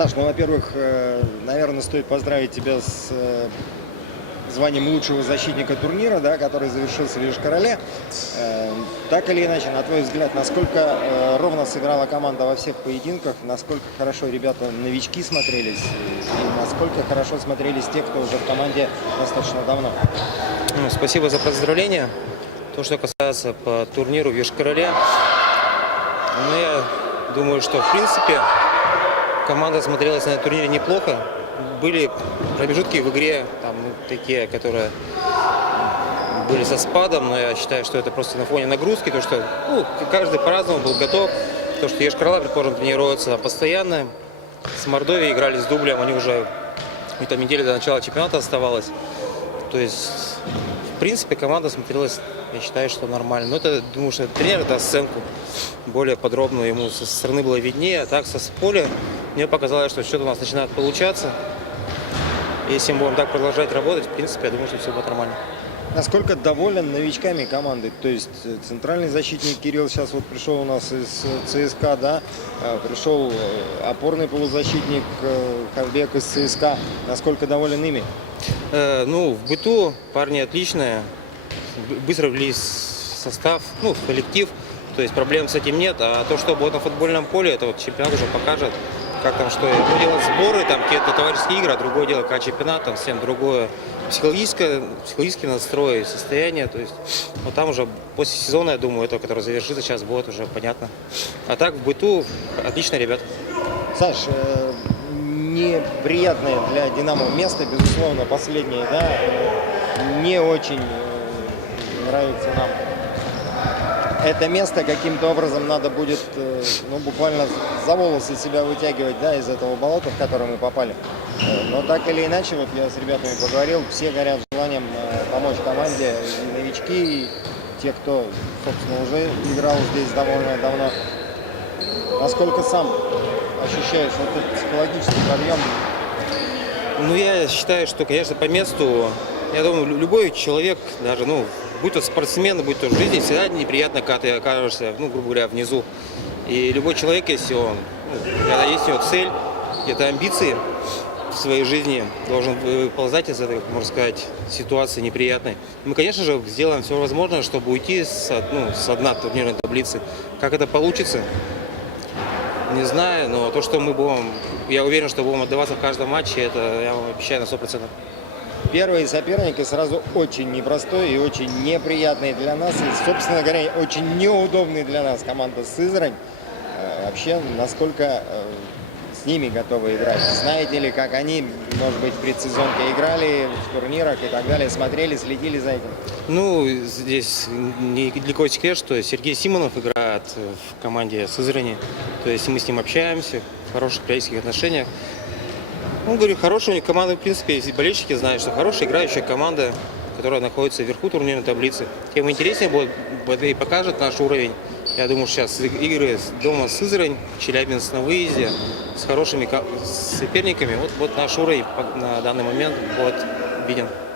Саш, ну, во-первых, наверное, стоит поздравить тебя с званием лучшего защитника турнира, да, который завершился в Йошкар-Оле. Так или иначе, на твой взгляд, насколько ровно сыграла команда во всех поединках, насколько хорошо ребята новички смотрелись, и насколько хорошо смотрелись те, кто уже в команде достаточно давно? Ну, спасибо за поздравления. То, что касается по турниру в Йошкар-Оле, ну, я думаю, что в принципе команда смотрелась на турнире неплохо. Были промежутки в игре, там, такие, которые были со спадом, но я считаю, что это просто на фоне нагрузки, то что каждый по-разному был готов. То, что Йошкар-Ола, предположим, тренируется постоянно. С Мордовией играли с дублем, они уже там недели до начала чемпионата оставалось. То есть, в принципе, команда смотрелась, я считаю, что нормально. Но это, думаю, что тренер даст оценку более подробную, ему со стороны было виднее, а так со поля мне показалось, что что-то у нас начинает получаться. Если мы будем так продолжать работать, в принципе, я думаю, что все будет нормально. Насколько доволен новичками команды? То есть центральный защитник Кирилл сейчас вот пришел у нас из ЦСКА, да? Пришел опорный полузащитник Хавбек из ЦСКА. Насколько доволен ими? Ну, в быту парни отличные, быстро влились в состав, ну, в коллектив. То есть проблем с этим нет. А то, что будет на футбольном поле, это вот чемпионат уже покажет, как там что. Одно дело сборы, там какие-то товарищеские игры, а другое дело как чемпионат, там совсем другое психологический настрой, состояние. То есть вот там уже после сезона, я думаю, это, который завершится, сейчас будет уже понятно. А так в быту отлично, ребят. Саш, неприятное для «Динамо» место, безусловно, последнее, да, не очень нравится нам. Это место каким-то образом надо будет, ну, буквально за волосы себя вытягивать, да, из этого болота, в которое мы попали. Но так или иначе, вот я с ребятами поговорил, все горят желанием помочь команде, и новички, и те, кто, собственно, уже играл здесь довольно давно. Насколько сам ощущаешь вот этот психологический подъем? Ну, я считаю, что, конечно, по месту, я думаю, любой человек, даже, ну, будь то спортсмен, будь то в жизни, всегда неприятно, когда ты окажешься, ну, грубо говоря, внизу. И любой человек, если он, когда есть у него цель, где-то амбиции в своей жизни, должен выползать из этой, можно сказать, ситуации неприятной. Мы, конечно же, сделаем все возможное, чтобы уйти с дна турнирной таблицы. Как это получится, не знаю, но то, что мы будем, я уверен, что будем отдаваться в каждом матче, это я вам обещаю на 100%. Первый соперник и сразу очень непростой и очень неприятный для нас. И, собственно говоря, очень неудобный для нас команда Сызрань. Вообще, насколько с ними готовы играть? Знаете ли, как они, может быть, в предсезонке играли, в турнирах и так далее, смотрели, следили за этим? Ну, здесь недалеко секрет, что Сергей Симонов играет в команде Сызрани. То есть мы с ним общаемся в хороших приятельских отношениях. Ну, говорю, хорошая у них команда, в принципе, если болельщики знают, что хорошая играющая команда, которая находится вверху турнирной таблицы. Тем интереснее будет и покажет наш уровень. Я думаю, сейчас игры дома с Сызрань, Челябинск на выезде, с хорошими соперниками. Вот наш уровень на данный момент будет виден.